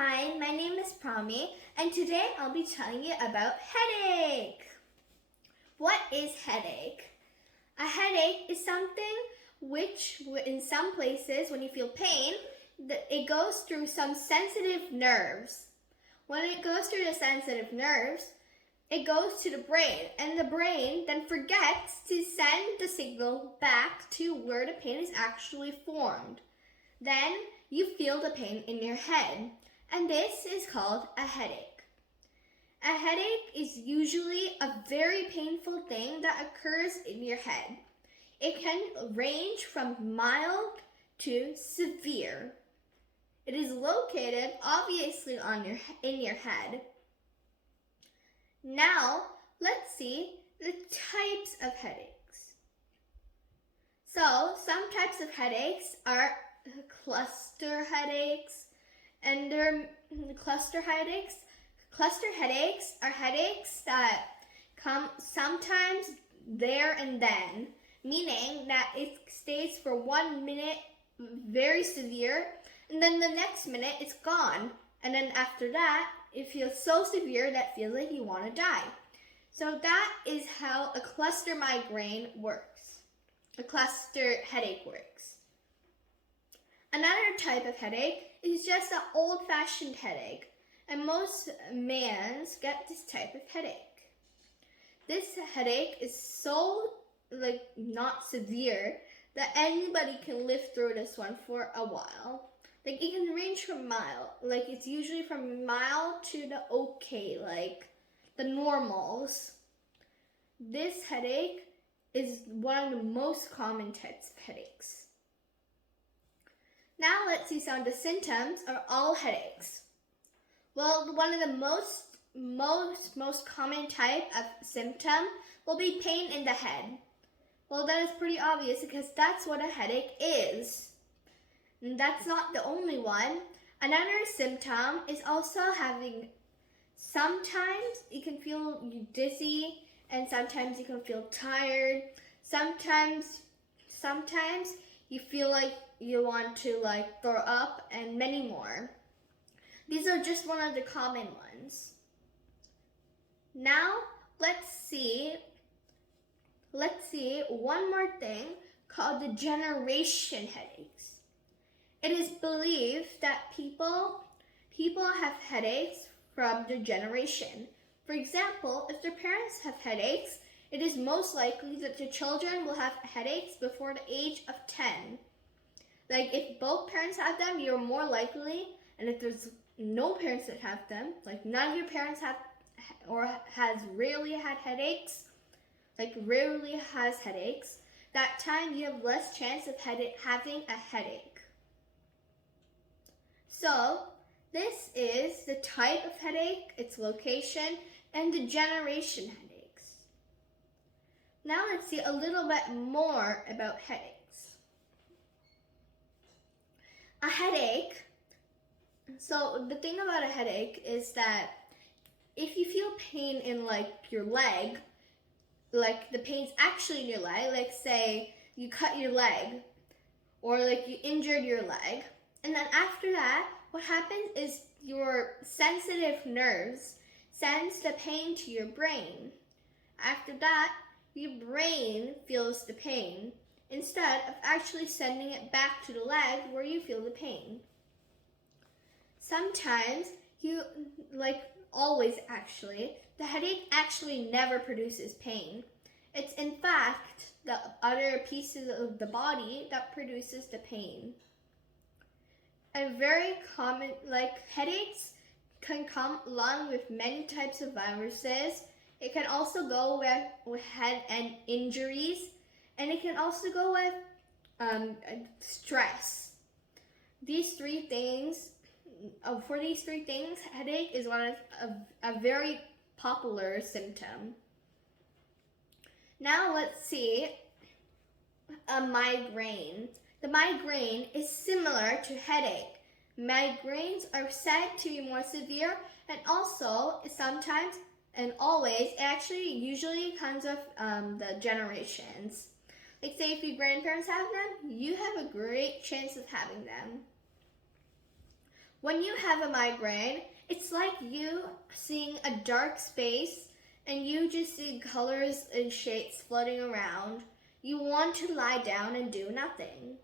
Hi, my name is Promi, and today I'll be telling you about headache. What is headache? A headache is something which, in some places, when you feel pain, it goes through some sensitive nerves. When it goes through the sensitive nerves, it goes to the brain, and the brain then forgets to send the signal back to where the pain is actually formed. Then you feel the pain in your head. And this is called a headache. A headache is usually a very painful thing that occurs in your head. It can range from mild to severe. It is located obviously in your head. Now, let's see the types of headaches. So, some types of headaches are cluster headaches, and they're cluster headaches. Cluster headaches are headaches that come sometimes there and then, meaning that it stays for 1 minute very severe, and then the next minute it's gone. And then after that, it feels so severe that it feels like you want to die. So that is how a cluster migraine works. A cluster headache works. Another type of headache is just an old-fashioned headache, and most mans get this type of headache. This headache is so not severe that anybody can live through this one for a while. It can range from mild, it's usually from mild to the okay, the normals. This headache is one of the most common types of headaches. Now let's see some of the symptoms of all headaches. Well, one of the most common type of symptom will be pain in the head. Well, that is pretty obvious because that's what a headache is. And that's not the only one. Another symptom is also sometimes you can feel dizzy, and sometimes you can feel tired. Sometimes you feel like you want to throw up, and many more. These are just one of the common ones. Now let's see one more thing called the generation headaches. It is believed that people have headaches from their generation. For example, if their parents have headaches, it is most likely that their children will have headaches before the age of 10. If both parents have them, you're more likely, and if there's no parents that have them, none of your parents have or has rarely had headaches, rarely has headaches, that time you have less chance of having a headache. So, this is the type of headache, its location, and the generation headaches. Now let's see a little bit more about headaches. A headache, so the thing about a headache is that if you feel pain in your leg, the pain's actually in your leg, say you cut your leg or you injured your leg, and then after that, what happens is your sensitive nerves sends the pain to your brain. After that, your brain feels the pain instead of actually sending it back to the leg where you feel the pain. Sometimes always actually, the headache actually never produces pain. It's in fact the other pieces of the body that produces the pain. A very common, headaches can come along with many types of viruses. It can also go with head and injuries, and it can also go with stress. For these three things, headache is one of a very popular symptom. Now let's see a migraine. The migraine is similar to headache. Migraines are said to be more severe, and also sometimes and always, it usually comes with the generations. Say if your grandparents have them, you have a great chance of having them. When you have a migraine, it's like you seeing a dark space and you just see colors and shapes floating around. You want to lie down and do nothing.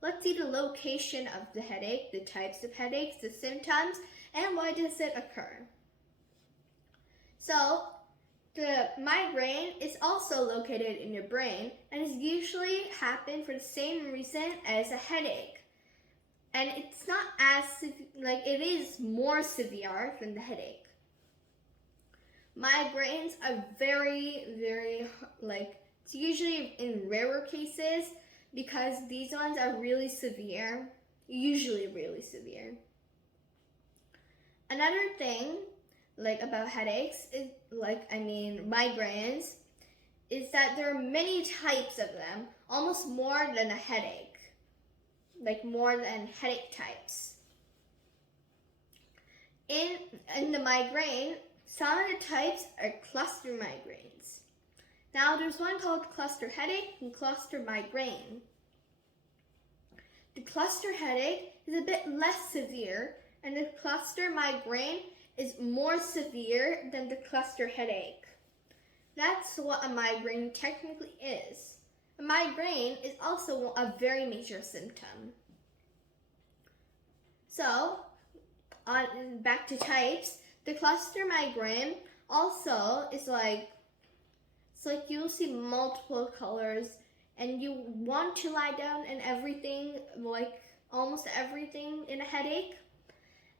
Let's see the location of the headache, the types of headaches, the symptoms, and why does it occur. So, the migraine is also located in your brain and is usually happen for the same reason as a headache. And it's not as, it is more severe than the headache. Migraines are very, it's usually in rarer cases because these ones are really severe, usually really severe. Another thing, about headaches is, migraines, is that there are many types of them, almost more than a headache. More than headache types. In the migraine, some of the types are cluster migraines. Now there's one called cluster headache and cluster migraine. The cluster headache is a bit less severe, and the cluster migraine is more severe than the cluster headache. That's what a migraine technically is. A migraine is also a very major symptom. So, back to types, the cluster migraine also is it's like you'll see multiple colors and you want to lie down and everything, almost everything in a headache,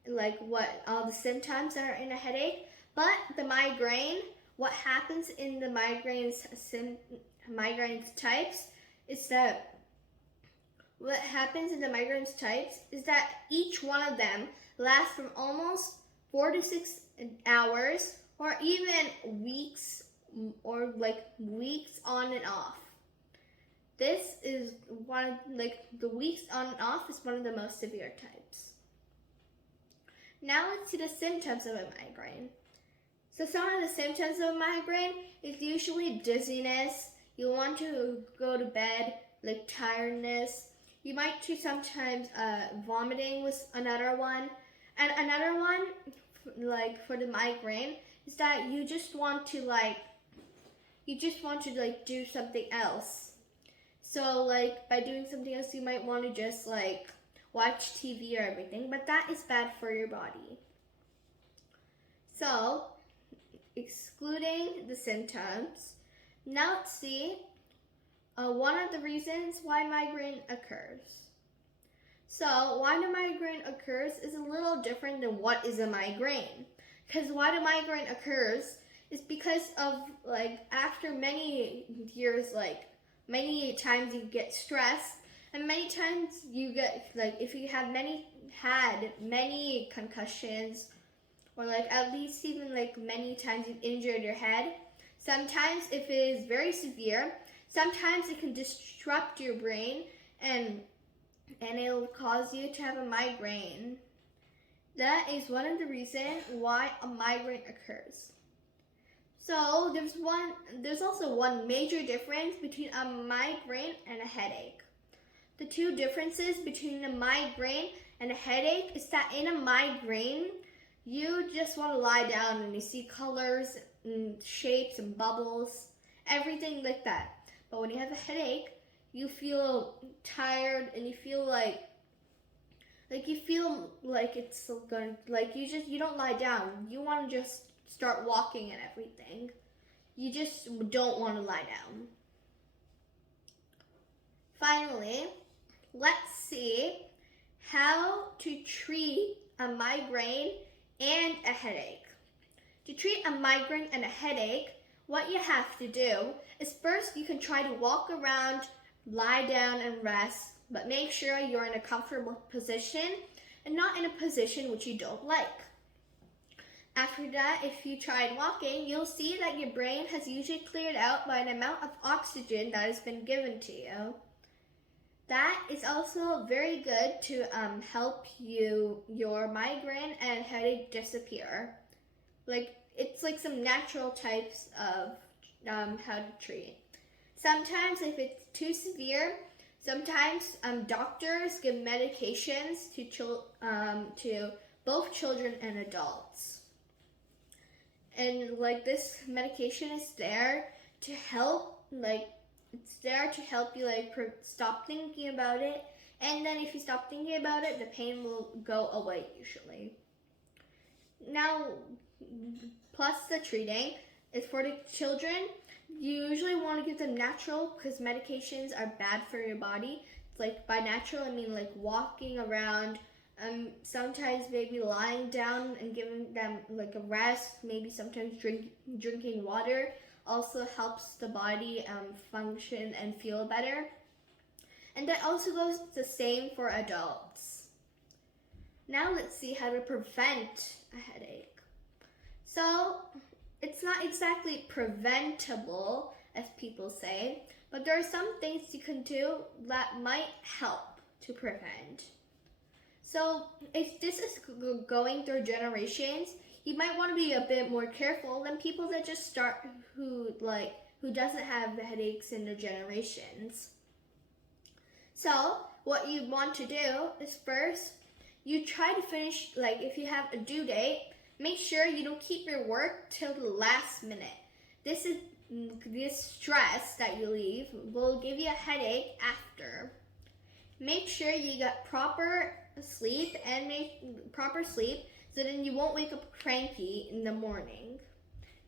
what all the symptoms are in a headache. But the migraine, what happens in the migraine types is that each one of them lasts from almost 4 to 6 hours or even weeks, or weeks on and off. This is one of, the weeks on and off is one of the most severe types. Now let's see the symptoms of a migraine. So some of the symptoms of a migraine is usually dizziness. You want to go to bed, tiredness. You might see sometimes vomiting was another one. And another one, for the migraine, is that you just want to do something else. So by doing something else, you might want to just watch TV or everything, but that is bad for your body. So, excluding the symptoms, now let's see one of the reasons why migraine occurs. So, why the migraine occurs is a little different than what is a migraine. Because why the migraine occurs is because of, after many years, many times you get stressed, and many times you get, if you have had many concussions, or at least even many times you've injured your head, sometimes if it is very severe, sometimes it can disrupt your brain and it'll cause you to have a migraine. That is one of the reasons why a migraine occurs. So there's also one major difference between a migraine and a headache. The two differences between a migraine and a headache is that in a migraine, you just want to lie down and you see colors and shapes and bubbles, everything like that. But when you have a headache, you feel tired and you feel it's going, you don't lie down. You want to just start walking and everything. You just don't want to lie down. Finally, let's see how to treat a migraine and a headache. To treat a migraine and a headache, what you have to do is first you can try to walk around, lie down and rest, but make sure you're in a comfortable position and not in a position which you don't like. After that, if you tried walking, you'll see that your brain has usually cleared out by an amount of oxygen that has been given to you. That is also very good to help your migraine and headache disappear. It's some natural types of how to treat. Sometimes if it's too severe, Sometimes doctors give medications to both children and adults. And like this medication is there to help, like it's there to help you like stop thinking about it. And then if you stop thinking about it, the pain will go away usually. Now, plus the treating is for the children. You usually want to give them natural because medications are bad for your body. It's like by natural, I mean like walking around, sometimes maybe lying down and giving them like a rest, maybe sometimes drinking water also helps the body function and feel better. And that also goes the same for adults. Now let's see how to prevent a headache. So it's not exactly preventable, as people say, but there are some things you can do that might help to prevent. So if this is going through generations, you might want to be a bit more careful than people that just start who doesn't have the headaches in their generations. So what you want to do is first, you try to finish, like if you have a due date, make sure you don't keep your work till the last minute. This stress that you leave will give you a headache after. Make sure you get proper sleep so then you won't wake up cranky in the morning.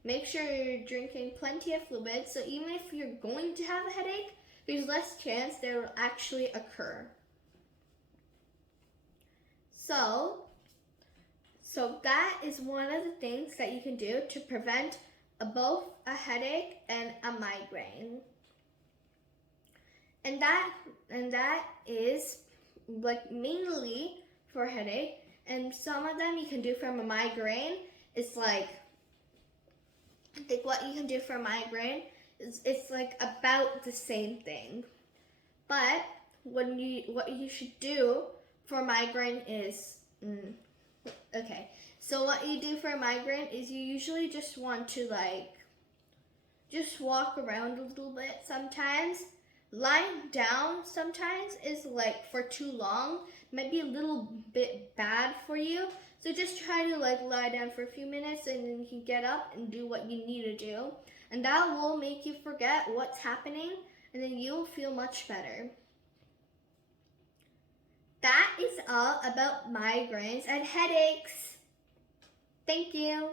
Make sure you're drinking plenty of fluids so even if you're going to have a headache, there's less chance that it will actually occur. So that is one of the things that you can do to prevent both a headache and a migraine. And that is like mainly for headache, and some of them you can do from a migraine. It's like, I think what you can do for a migraine is it's like about the same thing. But what you should do for migraine is okay. So what you do for a migraine is you usually just want to just walk around a little bit sometimes. Lying down sometimes is like for too long, might be a little bit bad for you. So just try to lie down for a few minutes and then you can get up and do what you need to do. And that will make you forget what's happening and then you'll feel much better. That is all about migraines and headaches. Thank you.